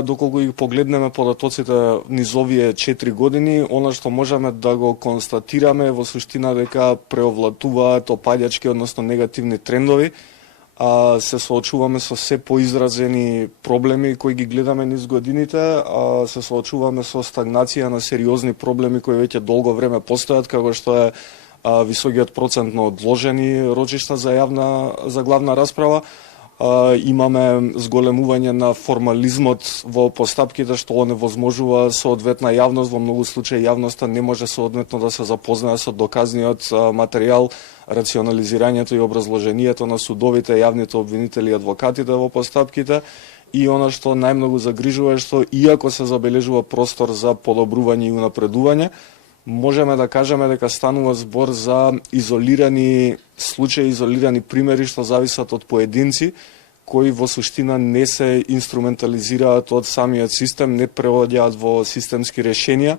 Доколку ги погледнеме податоците низ овие 4 години, она што можеме да го констатираме во суштина дека преовладуваат опаѓачки, односно негативни трендови, се соочуваме со се поизразени проблеми кои ги гледаме низ годините, се соочуваме со стагнација на сериозни проблеми кои веќе долго време постојат, како што е високиот процент на одложени рочишта за главна расправа. Имаме зголемување на формализмот во постапките, што оневозможува соодветна јавност. Во многу случаи јавноста не може соодветно да се запознае со доказниот материјал, рационализирањето и образложението на судовите, јавните обвинители и адвокатите во постапките. И она што најмногу загрижува е што иако се забележува простор за подобрување и унапредување, можеме да кажеме дека станува збор за изолирани случаи, изолирани примери што зависат од поединци кои во суштина не се инструментализираат од самиот систем, не преводјаат во системски решенија.